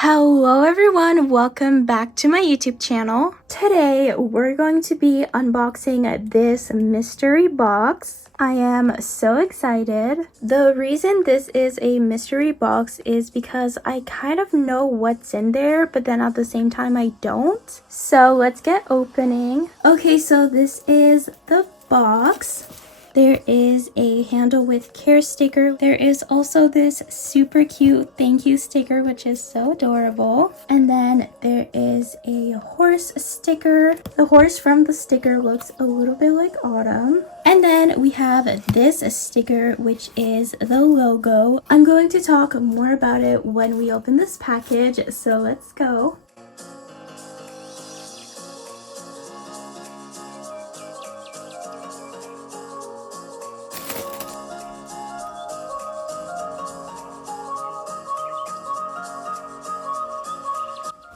Hello everyone, welcome back to my YouTube channel. Today we're going to be unboxing this mystery box. I am so excited. The reason this is a mystery box is because I kind of know what's in there, but then at the same time I don't. So let's get opening. Okay, so this is the box. There is a handle with care sticker. There is also this super cute thank you sticker, which is so adorable. And then there is a horse sticker. The horse from the sticker looks a little bit like Autumn. And then we have this sticker, which is the logo. I'm going to talk more about it when we open this package, so let's go.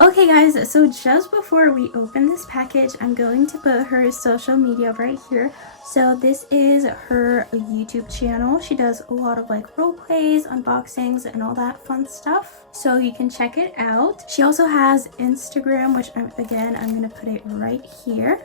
Okay guys, so just before we open this package, I'm going to put her social media right here. So this is her YouTube channel. She does a lot of like role plays, unboxings, and all that fun stuff. So you can check it out. She also has Instagram, which I'm going to put it right here.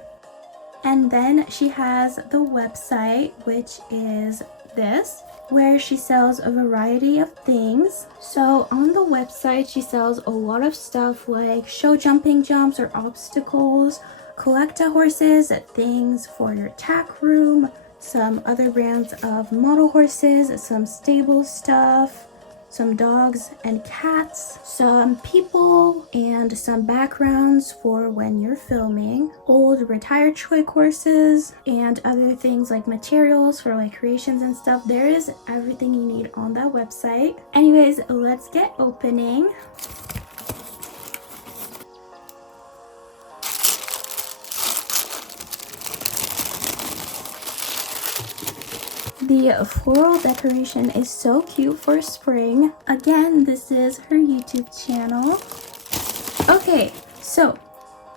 And then she has the website, which is this, where she sells a variety of things. So on the website, she sells a lot of stuff like show jumping jumps or obstacles, CollectA horses, things for your tack room, some other brands of model horses, some stable stuff, some dogs and cats, some people, and some backgrounds for when you're filming, old retired choice horses, and other things like materials for like creations and stuff. There is everything you need on that website. Anyways, let's get opening. The floral decoration is so cute for spring. Again, this is her YouTube channel. Okay, so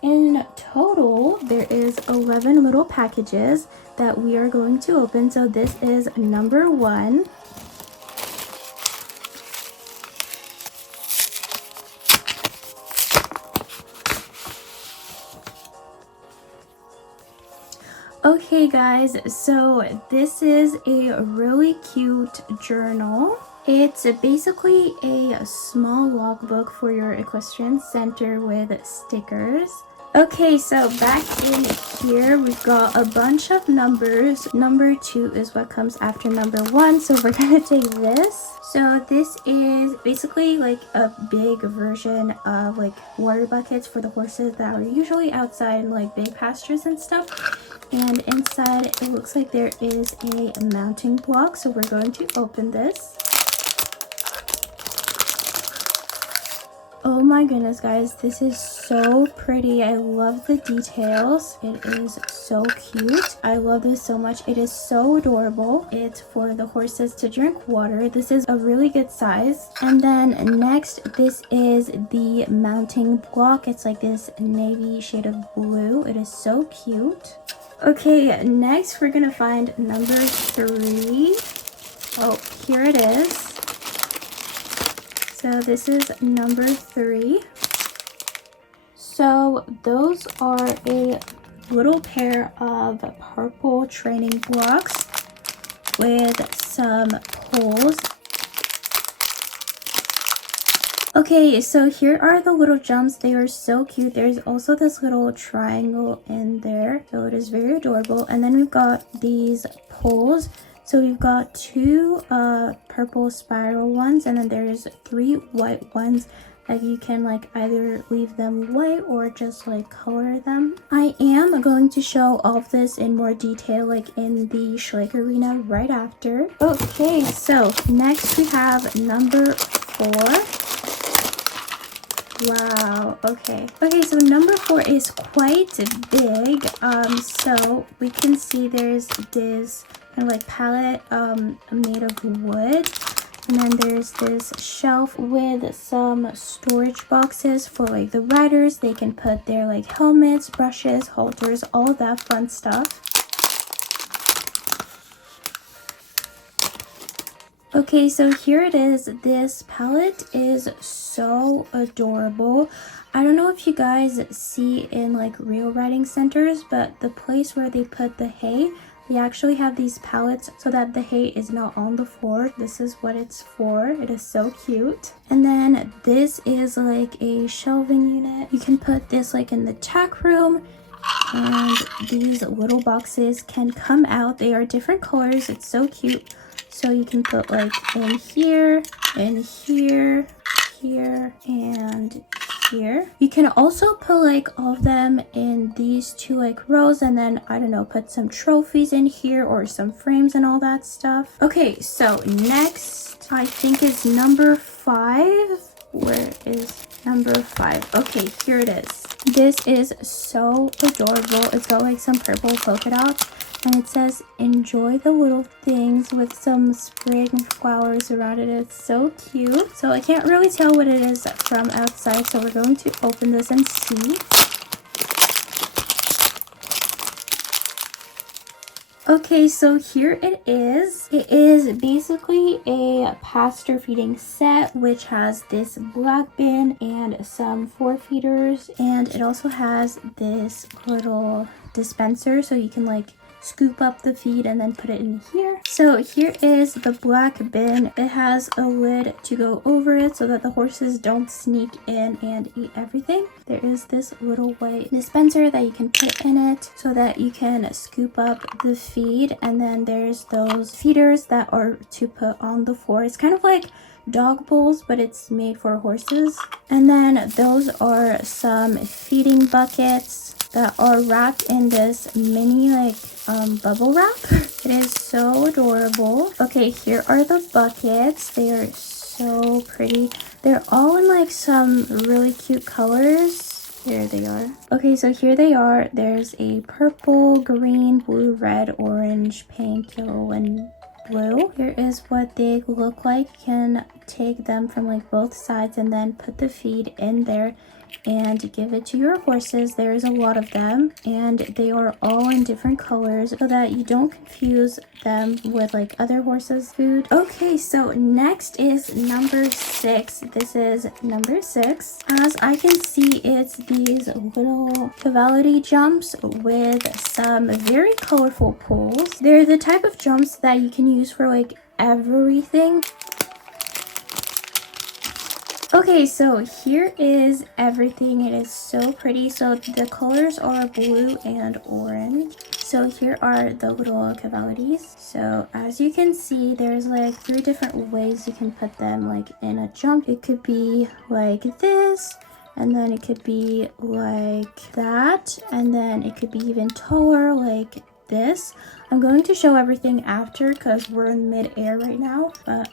in total, there is 11 little packages that we are going to open. So this is number 1. Okay guys, so this is a really cute journal. It's basically a small logbook for your equestrian center with stickers. Okay, so back in here, we've got a bunch of numbers. Number 2 is what comes after number 1, so we're gonna take this. So this is basically like a big version of like water buckets for the horses that are usually outside in like big pastures and stuff. And inside it looks like there is a mounting block, so we're going to open this. Oh my goodness guys, this is so pretty. I love the details. It is so cute. I love this so much. It is so adorable. It's for the horses to drink water. This is a really good size. And then next, this is the mounting block. It's like this navy shade of blue. It is so cute. Okay, next we're gonna find number 3. Oh, here it is. So this is number 3. So those are a little pair of purple training blocks with some poles. Okay, so here are the little jumps. They are so cute. There's also this little triangle in there, so it is very adorable. And then we've got these poles. So we've got 2 purple spiral ones, and then there's 3 white ones that you can like either leave them white or just like color them. I am going to show all of this in more detail like in the Schleich Arena right after. Okay, so next we have number 4. Wow, okay, so number 4 is quite big. So we can see there's this kind of like palette made of wood, and then there's this shelf with some storage boxes for like the riders. They can put their like helmets, brushes, halters, all of that fun stuff. Okay, so here it is. This palette is so adorable. I don't know if you guys see in like real writing centers, but the place where they put the hay, they actually have these pallets so that the hay is not on the floor. This is what it's for. It is so cute. And then this is like a shelving unit. You can put this like in the tack room. And these little boxes can come out. They are different colors. It's so cute. So you can put like in here, here, and here. You can also put like all of them in these two like rows, and then I don't know, put some trophies in here or some frames and all that stuff. Okay, so next I think is number 5. Where is number 5? Okay, here it is. This is so adorable. It's got like some purple polka dots, and it says enjoy the little things with some spring flowers around it. It's so cute. So I can't really tell what it is from outside, so we're going to open this and see. Okay, so here it is. It is basically a pasture feeding set, which has this black bin and some 4 feeders, and it also has this little dispenser so you can like scoop up the feed and then put it in here. So here is the black bin. It has a lid to go over it so that the horses don't sneak in and eat everything. There is this little white dispenser that you can put in it so that you can scoop up the feed, and then there's those feeders that are to put on the floor. It's kind of like dog bowls, but it's made for horses. And then those are some feeding buckets that are wrapped in this mini like bubble wrap. It is so adorable. Okay, here are the buckets. They are so pretty. They're all in like some really cute colors. Here they are. Okay, so here they are. There's a purple, green, blue, red, orange, pink, yellow, and blue. Here is what they look like. You can take them from like both sides and then put the feed in there and give it to your horses. There is a lot of them, and they are all in different colors so that you don't confuse them with like other horses' food. Okay, so next is number 6. This is number 6. As I can see, it's these little Cavality jumps with some very colorful pulls. They're the type of jumps that you can use for like everything. Okay, so here is everything. It is so pretty. So the colors are blue and orange. So here are the little cavalettis. So as you can see, there's like 3 different ways you can put them like in a jump. It could be like this, and then it could be like that, and then it could be even taller like this. I'm going to show everything after because we're in mid-air right now, but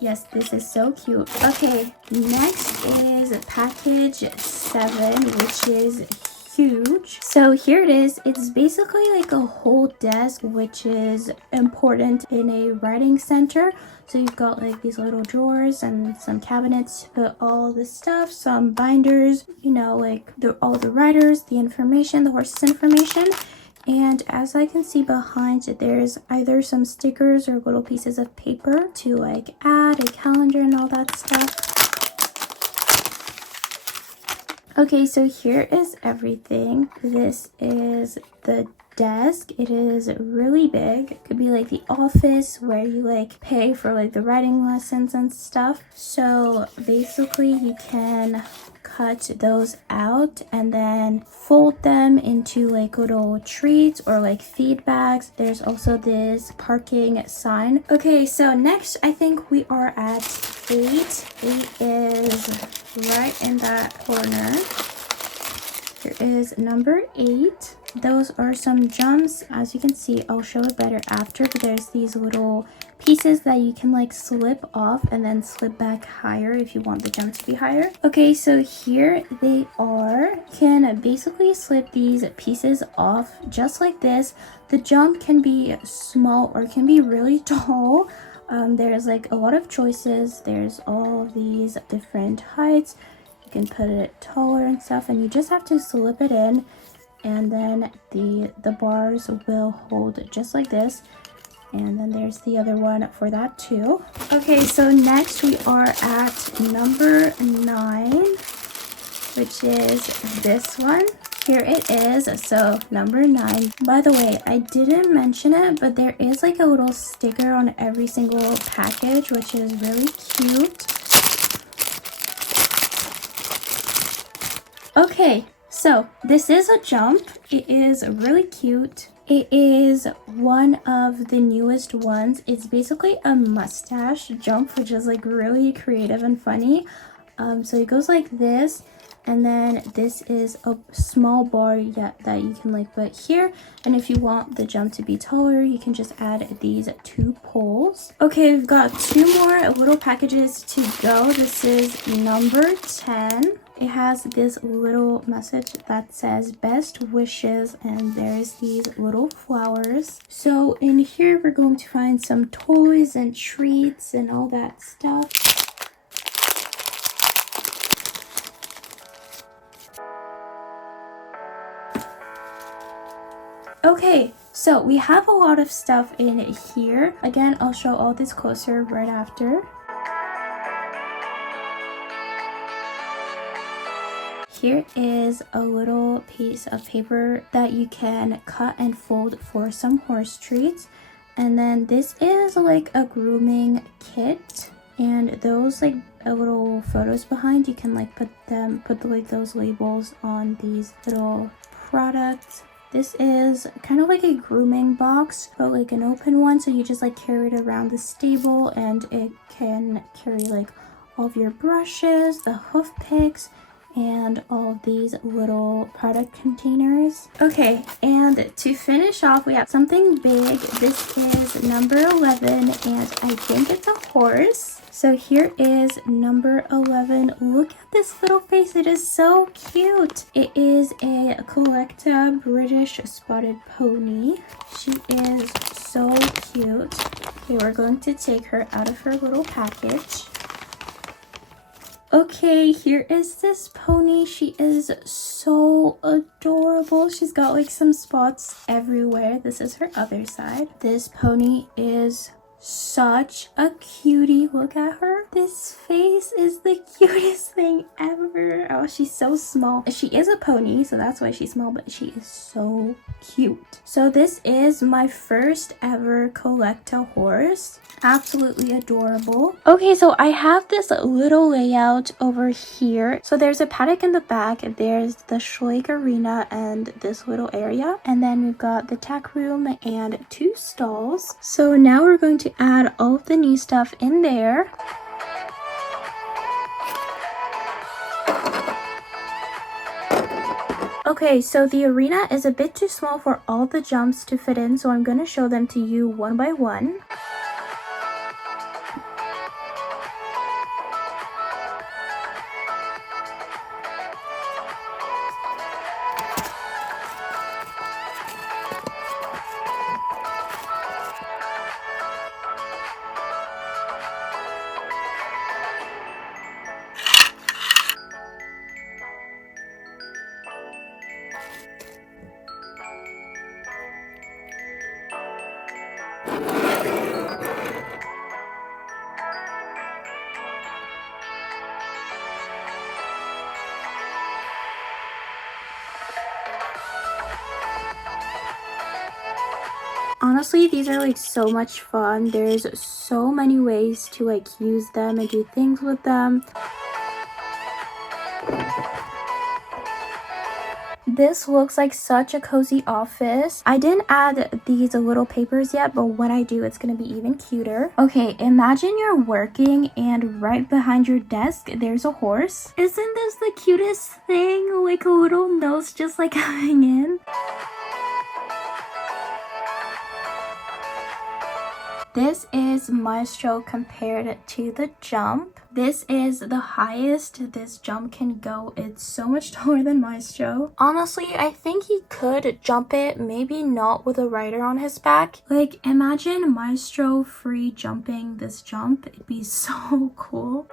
yes, this is so cute. Okay, next is package 7, which is huge. So here it is. It's basically like a whole desk, which is important in a writing center. So you've got like these little drawers and some cabinets to put all the stuff, some binders, you know, like all the writers, the information, the horse's information. And as I can see behind it, there's either some stickers or little pieces of paper to like add a calendar and all that stuff. Okay, so here is everything. This is the desk. It is really big. It could be like the office where you like pay for like the writing lessons and stuff. So basically you can cut those out and then fold them into like little treats or like feed bags. There's also this parking sign. Okay, so next I think we are at 8. 8 is right in that corner. Here is number 8. Those are some jumps. As you can see, I'll show it better after, but there's these little pieces that you can like slip off and then slip back higher if you want the jump to be higher. Okay, so here they are. You can basically slip these pieces off just like this. The jump can be small or it can be really tall. There's like a lot of choices. There's all of these different heights. You can put it taller and stuff, and you just have to slip it in, and then the bars will hold just like this. And then there's the other one for that too. Okay, so next we are at number 9, which is this one. Here it is. So number 9. By the way, I didn't mention it, but there is like a little sticker on every single package, which is really cute. Okay, so this is a jump. It is really cute. It is one of the newest ones. It's basically a mustache jump, which is like really creative and funny. So it goes like this, and then this is a small bar that you can like put here. And if you want the jump to be taller, you can just add these 2 poles. Okay, we've got 2 more little packages to go. This is number 10. It has this little message that says best wishes, and there's these little flowers. So in here we're going to find some toys and treats and all that stuff. Okay, so we have a lot of stuff in here. Again, I'll show all this closer right after. Here is a little piece of paper that you can cut and fold for some horse treats. And then this is like a grooming kit. And those like little photos behind, you can like put like those labels on these little products. This is kind of like a grooming box, but like an open one. So you just like carry it around the stable, and it can carry like all of your brushes, the hoof picks, and all these little product containers. Okay, and to finish off, we have something big. This is number 11, and I think it's a horse. So here is number 11. Look at this little face. It is so cute. It is a CollectA British spotted pony. She is so cute. Okay, we're going to take her out of her little package. Okay, here is this pony. She is so adorable. She's got like some spots everywhere. This is her other side. This pony is such a cutie. Look at her. This face is the cutest thing ever. Oh, she's so small. She is a pony, so that's why she's small, but she is so cute. So this is my first ever CollectA horse. Absolutely adorable. Okay, so I have this little layout over here. So there's a paddock in the back, there's the Schleich arena and this little area, and then we've got the tack room and 2 stalls. So now we're going to add all of the new stuff in there. Okay, so the arena is a bit too small for all the jumps to fit in, so I'm going to show them to you one by one. Honestly, these are like so much fun. There's so many ways to like use them and do things with them. This looks like such a cozy office. I didn't add these little papers yet, but when I do, it's gonna be even cuter. Okay, imagine you're working and right behind your desk, there's a horse. Isn't this the cutest thing? Like a little nose just like coming in. This is Maestro compared to the jump. This is the highest this jump can go. It's so much taller than Maestro. Honestly, I think he could jump it, maybe not with a rider on his back. Like, imagine Maestro free jumping this jump. It'd be so cool.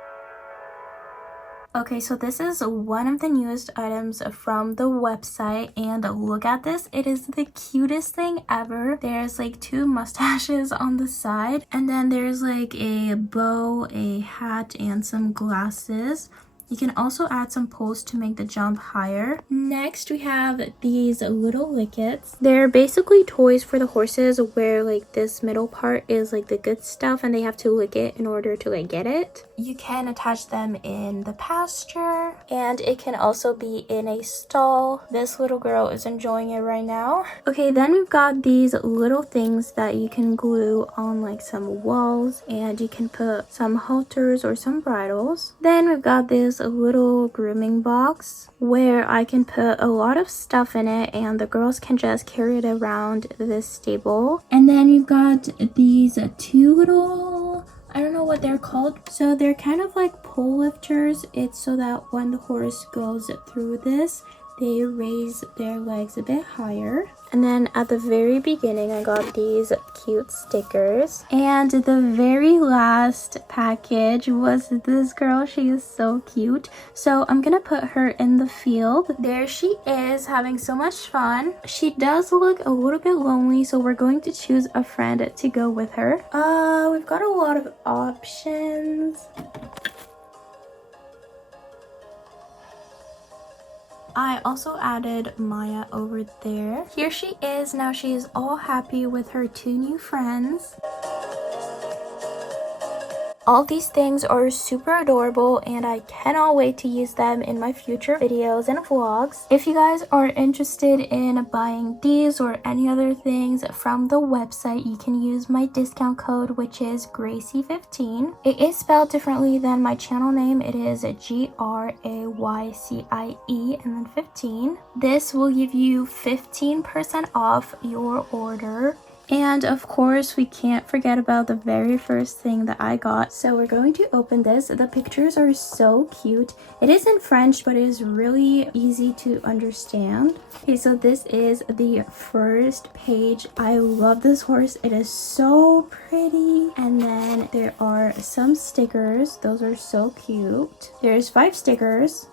Okay, so this is one of the newest items from the website, and look at this. It is the cutest thing ever. There's like 2 mustaches on the side, and then there's like a bow, a hat, and some glasses. You can also add some poles to make the jump higher. Next, we have these little lickets. They're basically toys for the horses where like this middle part is like the good stuff and they have to lick it in order to like get it. You can attach them in the pasture, and it can also be in a stall. This little girl is enjoying it right now. Okay, then we've got these little things that you can glue on like some walls, and you can put some halters or some bridles. Then we've got this little grooming box where I can put a lot of stuff in it and the girls can just carry it around this stable. And then we've got these 2 little, I don't know what they're called. So they're kind of like pole lifters. It's so that when the horse goes through this, they raise their legs a bit higher. And then at the very beginning, I got these cute stickers. And the very last package was this girl. She is so cute. So I'm gonna put her in the field. There she is, having so much fun. She does look a little bit lonely, so we're going to choose a friend to go with her. We've got a lot of options. I also added Maya over there. Here she is. Now she is all happy with her 2 new friends. All these things are super adorable and I cannot wait to use them in my future videos and vlogs. If you guys are interested in buying these or any other things from the website, you can use my discount code, which is Gracie15. It is spelled differently than my channel name. It is Graycie and then 15. This will give you 15% off your order. And of course, we can't forget about the very first thing that I got. So we're going to open this. The pictures are so cute. It is in French, but it is really easy to understand. Okay, so this is the first page. I love this horse. It is so pretty. And then there are some stickers. Those are so cute. There's 5 stickers.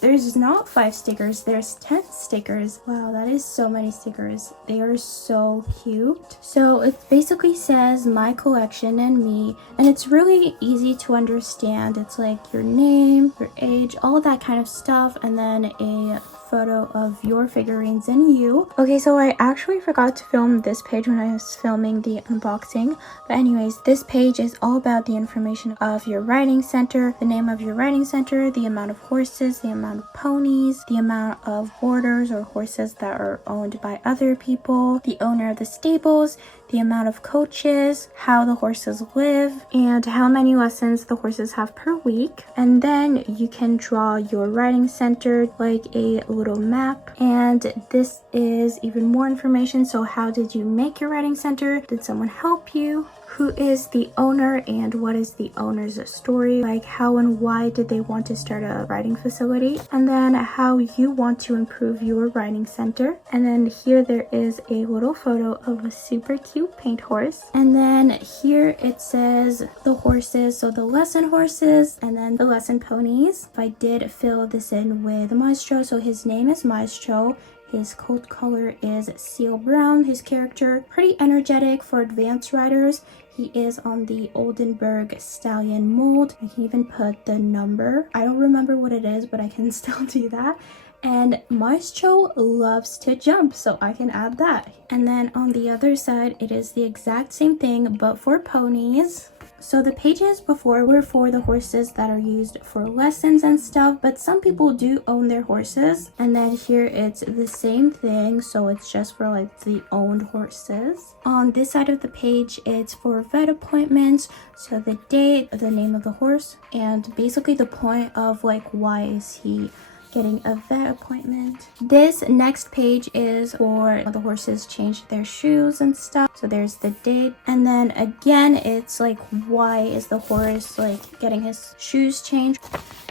There's not 5 stickers. There's 10 stickers. Wow, that is so many stickers. They are so cute. So it basically says my collection and me, and it's really easy to understand. It's like your name, your age, all that kind of stuff, and then a photo of your figurines and you. Okay, so I actually forgot to film this page when I was filming the unboxing, but anyways, this page is all about the information of your riding center, the name of your riding center, the amount of horses, the amount of ponies, the amount of boarders or horses that are owned by other people, the owner of the stables, the amount of coaches, how the horses live, and how many lessons the horses have per week. And then you can draw your riding center like a little map. And this is even more information. So how did you make your riding center? Did someone help you? Who is the owner and what is the owner's story? Like how and why did they want to start a riding facility? And then how you want to improve your riding center. And then here there is a little photo of a super cute paint horse. And then here it says the horses, so the lesson horses and then the lesson ponies. I did fill this in with Maestro, so his name is Maestro. His coat color is seal brown. His character, pretty energetic for advanced riders. He is on the Oldenburg Stallion mold. I can even put the number. I don't remember what it is, but I can still do that. And Maestro loves to jump, so I can add that. And then on the other side, it is the exact same thing, but for ponies. So the pages before were for the horses that are used for lessons and stuff, but some people do own their horses. And then here it's the same thing, so it's just for like the owned horses. On this side of the page, it's for vet appointments, so the date, the name of the horse, and basically the point of like why is he getting a vet appointment. This next page is for the horses change their shoes and stuff. So there's the date. And then again, it's like why is the horse like getting his shoes changed.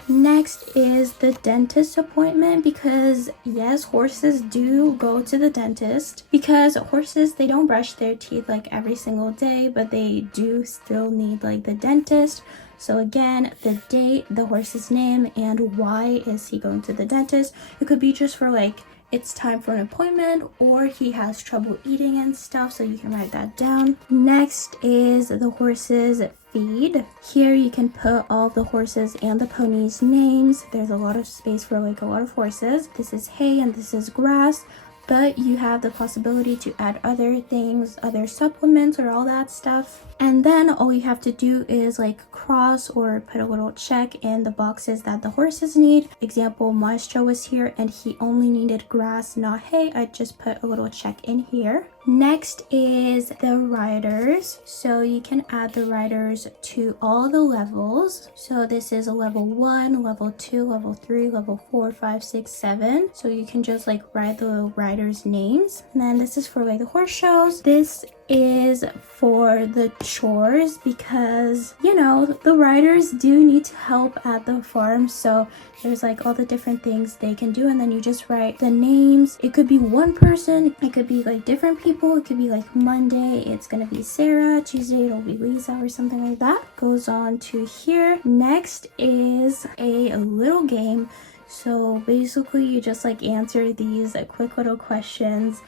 Next is the dentist appointment, because yes, horses do go to the dentist, because horses, they don't brush their teeth like every single day, but they do still need like the dentist. So again, the date, the horse's name, and why is he going to the dentist. It could be just for like it's time for an appointment, or he has trouble eating and stuff, so you can write that down. Next is the horse's feed. Here you can put all the horses and the ponies' names. There's a lot of space for like a lot of horses. This is hay and this is grass, but you have the possibility to add other things, other supplements or all that stuff. And then all you have to do is like cross or put a little check in the boxes that the horses need. Example, Maestro was here and he only needed grass, not hay. I just put a little check in here. Next is the riders. So you can add the riders to all the levels. So this is a level 1, level 2, level 3, level 4, 5, 6, 7. So you can just like write the riders' names. And then this is for like the horse shows. This is for the chores, because you know the riders do need to help at the farm, so there's like all the different things they can do, and then you just write the names. It could be one person, it could be like different people. It could be like Monday it's gonna be Sarah, Tuesday it'll be Lisa or something like that. Goes on to here. Next is a little game. So basically you just like answer these quick little questions.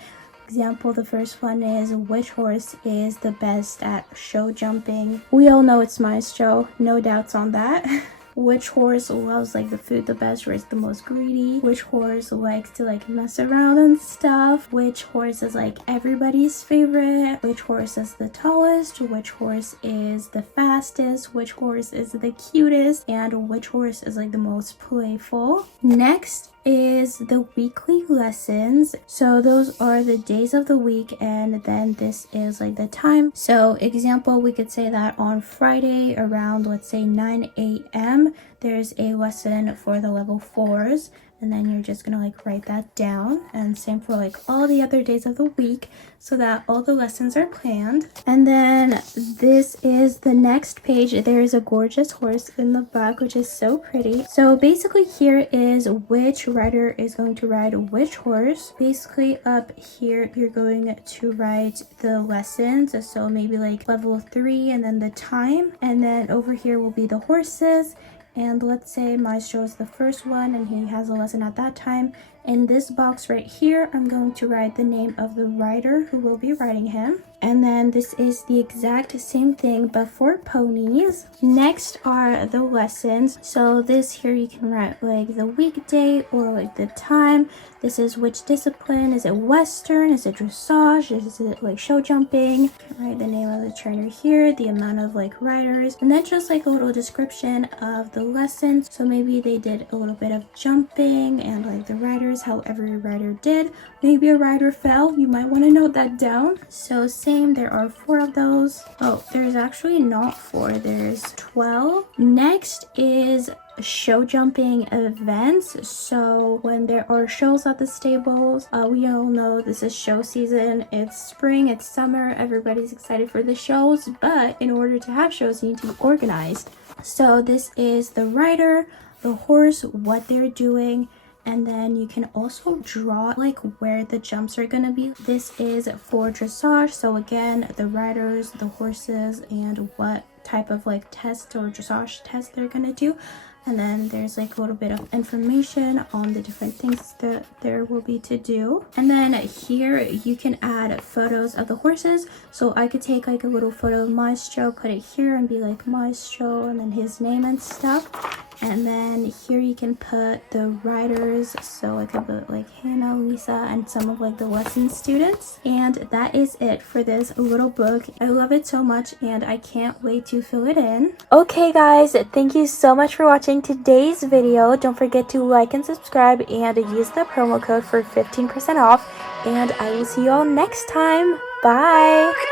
Example, the first one is, which horse is the best at show jumping? We all know it's Maestro, no doubts on that. Which horse loves like the food the best or is the most greedy? Which horse likes to like mess around and stuff? Which horse is like everybody's favorite? Which horse is the tallest? Which horse is the fastest? Which horse is the cutest? And which horse is like the most playful? Next is the weekly lessons. So those are the days of the week, and then this is like the time. So example, we could say that on Friday around, let's say 9 a.m. there's a lesson for the level 4s, and then you're just gonna like write that down. And same for like all the other days of the week, so that all the lessons are planned. And then this is the next page. There is a gorgeous horse in the back, which is so pretty. So basically here is which rider is going to ride which horse. Basically up here you're going to write the lessons, so maybe like level 3 and then the time, and then over here will be the horses. And let's say Maestro is the first one and he has a lesson at that time. In this box right here, I'm going to write the name of the rider who will be riding him. And then this is the exact same thing, but for ponies. Next are the lessons. So this here you can write like the weekday or like the time. This is which discipline. Is it Western? Is it dressage? Is it like show jumping? You can write the name of the trainer here, the amount of like riders, and then just like a little description of the lessons. So maybe they did a little bit of jumping and like the riders, how every rider did. Maybe a rider fell. You might want to note that down. So same, there are 4 of those. Oh, there's actually not 4, there's 12. Next is show jumping events. So when there are shows at the stables, we all know this is show season. It's spring, it's summer, everybody's excited for the shows, but in order to have shows you need to be organized. So this is the rider, the horse, what they're doing, and then you can also draw like where the jumps are gonna be. This is for dressage, so again the riders, the horses, and what type of like test or dressage test they're gonna do. And then there's like a little bit of information on the different things that there will be to do. And then here you can add photos of the horses. So I could take like a little photo of Maestro, put it here and be like Maestro and then his name and stuff. And then here you can put the riders, so I could put like Hannah, Lisa, and some of like the lesson students. And that is it for this little book. I love it so much and I can't wait to fill it in. Okay guys, thank you so much for watching today's video. Don't forget to like and subscribe and use the promo code for 15% off. And I will see you all next time. Bye!